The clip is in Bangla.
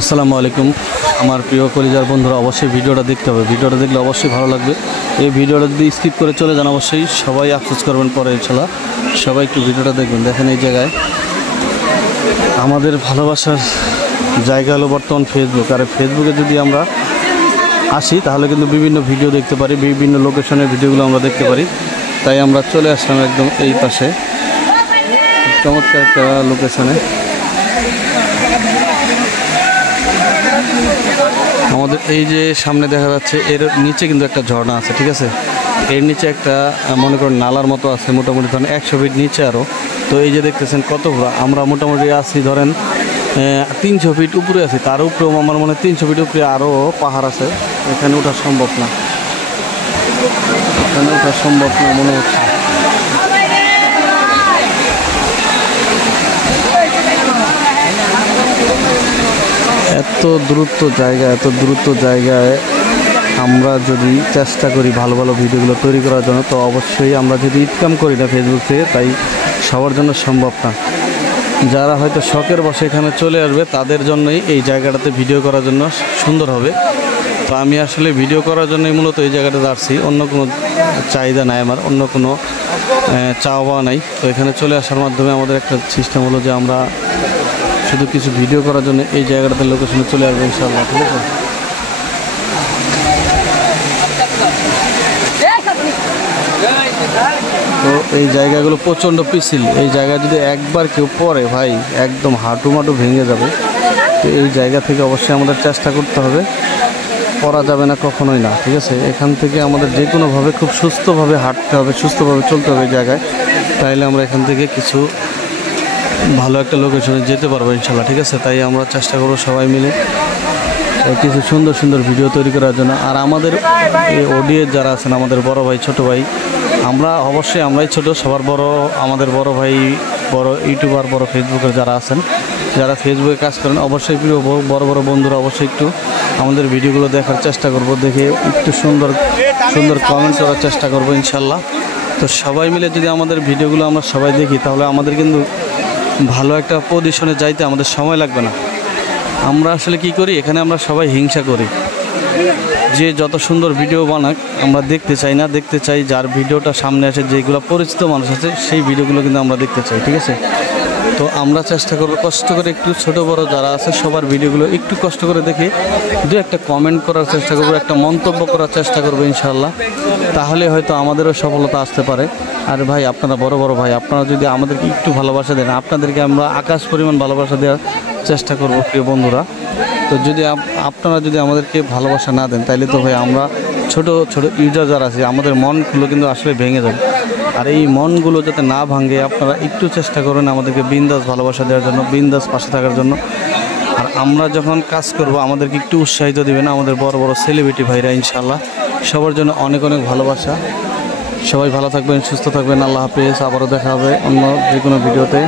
আসসালামু আলাইকুম আমার প্রিয় কলিজার বন্ধুরা, অবশ্যই ভিডিওটা দেখতে হবে। ভিডিওটা দেখলে অবশ্যই ভালো লাগবে। এই ভিডিওটা যদি স্কিপ করে চলে যান অবশ্যই সবাই আফসোস করবেন পরে। ইনশাআল্লাহ সবাই একটু ভিডিওটা দেখবেন। দেখেন এই জায়গায় আমাদের ভালোবাসার জায়গা হলো বর্তমান ফেসবুক। আর ফেসবুকে যদি আমরা আসি তাহলে কিন্তু বিভিন্ন ভিডিও দেখতে পারি, বিভিন্ন লোকেশনের ভিডিওগুলো আমরা দেখতে পারি। তাই আমরা চলে আসলাম একদম এই পাশে, চমৎকার একটা লোকেশনে। আমাদের এই যে সামনে দেখা যাচ্ছে এর নিচে কিন্তু একটা ঝর্ণা আছে, ঠিক আছে। এর নিচে একটা মনে করেন নালার মতো আছে, মোটামুটি ধরেন 100 ফিট নিচে আরও। তো এই যে দেখতেছেন কত আমরা মোটামুটি আছি ধরেন 300 ফিট উপরে আছি। তার উপরেও আমার মনে হয় 300 ফিট উপরে আরও পাহাড় আছে। এখানে ওঠা সম্ভব না, এখানে ওঠা সম্ভব না মনে হচ্ছে। এত দ্রুত জায়গায় আমরা যদি চেষ্টা করি ভালো ভালো ভিডিওগুলো তৈরি করার জন্য, তো অবশ্যই আমরা যদি ইনকাম করি না ফেসবুক থেকে, তাই সবার জন্য সম্ভব না। যারা হয়তো শখের বসে এখানে চলে আসবে তাদের জন্যই এই জায়গাটাতে ভিডিও করার জন্য সুন্দর হবে। তো আমি আসলে ভিডিও করার জন্যই মূলত এই জায়গাটাতে আসছি, অন্য কোনো চাহিদা নাই আমার, অন্য কোনো চাওয়া নাই। তো এখানে চলে আসার মাধ্যমে আমাদের একটা সিস্টেম হলো যে আমরা শুধু কিছু ভিডিও করার জন্য এই জায়গাটাতে লোকেশনে চলে আসবে ইনশাআল্লাহ, ঠিক আছে। তো এই জায়গাগুলো প্রচণ্ড পিছিল। এই জায়গায় যদি একবার কেউ পড়ে ভাই একদম হাঁটু মাটু ভেঙে যাবে। তো এই জায়গা থেকে অবশ্যই আমাদের চেষ্টা করতে হবে, পড়া যাবে না কখনোই না, ঠিক আছে। এখান থেকে আমাদের যে কোনোভাবে খুব সুস্থভাবে হাঁটতে হবে, সুস্থভাবে চলতে হবে এই জায়গায়। তাইলে আমরা এখান থেকে কিছু ভালো একটা লোকেশনে যেতে পারবো ইনশাল্লাহ, ঠিক আছে। তাই আমরা চেষ্টা করবো সবাই মিলে কিছু সুন্দর সুন্দর ভিডিও তৈরি করার জন্য। আর আমাদের এই অডিয়েন্স যারা আছেন, আমাদের বড় ভাই ছোট ভাই, অবশ্যই আমরাই ছোট, সবার বড় আমাদের বড় ভাই, বড় ইউটিউবার, বড় ফেসবুকের যারা আছেন, যারা ফেসবুকে কাজ করেন, অবশ্যই প্রিয় বড় বড় বন্ধুরা অবশ্যই একটু আমাদের ভিডিওগুলো দেখার চেষ্টা করব, দেখে একটু সুন্দর সুন্দর কমেন্ট করার চেষ্টা করব ইনশাল্লাহ। তো সবাই মিলে যদি আমাদের ভিডিওগুলো আমরা সবাই দেখি তাহলে আমাদের কিন্তু ভালো একটা পজিশনে যাইতে আমাদের সময় লাগবে না। আমরা আসলে কি করি, এখানে আমরা সবাই হিংসা করি, যে যত সুন্দর ভিডিও বানাক আমরা দেখতে চাই না, দেখতে চাই যার ভিডিওটা সামনে আসে, যেগুলো পরিচিত মানুষ আছে সেই ভিডিওগুলো কিন্তু আমরা দেখতে চাই, ঠিক আছে। তো আমরা চেষ্টা করবো কষ্ট করে একটু ছোট বড় যারা আছে সবার ভিডিওগুলো একটু কষ্ট করে দেখে দু একটা কমেন্ট করার চেষ্টা করবো, একটা মন্তব্য করার চেষ্টা করবো ইনশাআল্লাহ। তাহলে হয়তো আমাদেরও সফলতা আসতে পারে। আর ভাই আপনারা বড় বড় ভাই, আপনারা যদি আমাদেরকে একটু ভালোবাসা দেন, আপনাদেরকে আমরা আকাশ পরিমাণ ভালোবাসা দেওয়ার চেষ্টা করবো প্রিয় বন্ধুরা। তো যদি আপনারা যদি আমাদেরকে ভালোবাসা না দেন তাইলে তো ভাই আমরা ছোট ছোট ইউজার যারা আছে আমাদের মনগুলো কিন্তু আসলে ভেঙে যাবে। আর এই মনগুলো যাতে না ভাঙে আপনারা একটু চেষ্টা করুন আমাদেরকে বিন্দাস ভালোবাসা দেওয়ার জন্য, বিন্দাস পাশে থাকার জন্য। আর আমরা যখন কাজ করব আমাদেরকে একটু উৎসাহিত দেবেন আমাদের বড় বড় সেলিব্রিটি ভাইরা ইনশাআল্লাহ। সবার জন্য অনেক অনেক ভালোবাসা। সবাই ভালো থাকবেন, সুস্থ থাকবেন। আল্লাহ হাফেজ। আবারও দেখা হবে অন্য যে কোনো ভিডিওতে।